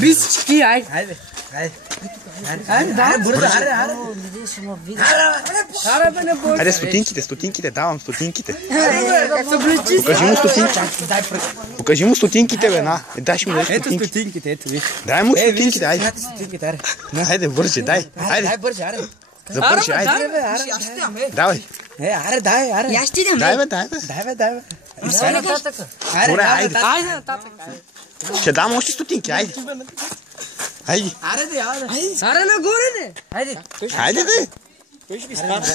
Бички, hai. Haide. Haide, stutinkite, davam stutinkite. Покажи му стотинките, бе, на. Дай му Ето стотинките, ето ви. Дай му стотинките, айде. Стотинките, аре. Хайде, бърже, дай. Дай бърже, аре. Забърже, айде. Давай. Аре, дай, аре. Я ще идем, Дай, бе. бе. Дай, бе. Айде нататък. Добре, айде. Айде нататък. Ще дам още стотинки, айде. Айде. Аре, нагоре, не. Хайде, бе. Той ще ви спада.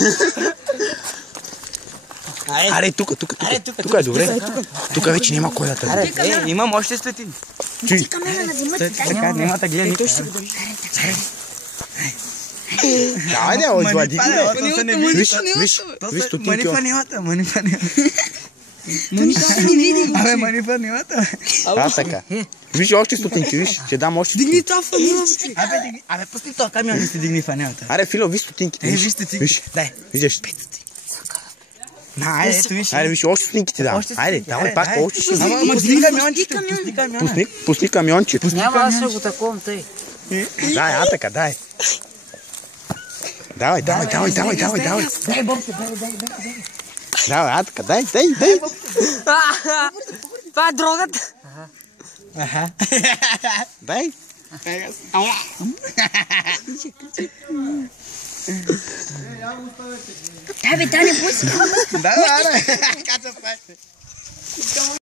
Аре, тук е добре. Тук вече няма кой да търви. Имам още стотин. Чуй. Така, няма да гледа никой. Давай, не, извади. Виж стотинки. Манипа. Абе, манипа немата. Така. Виж още стотинки, виж. Ще дам още стотинки. Дигни това фанелата. Абе, пусти това камион и си дигни фанелата. Аре, Фило, виж стотинките. Виж стотинки. Виж. Дай. Виждаш. Айде, ето виж. Айде, виж, още стотинки ти дам. Айде, давай пак още ще. Пусти камиончето. Пусни камионче. няма да се го таковам тъй. Дай, така, дай. Давай. Дай, бомбите, дай. Давай, така, дай. Това е дрогата. Дай. Дай, бе, дай, не пусти. Да,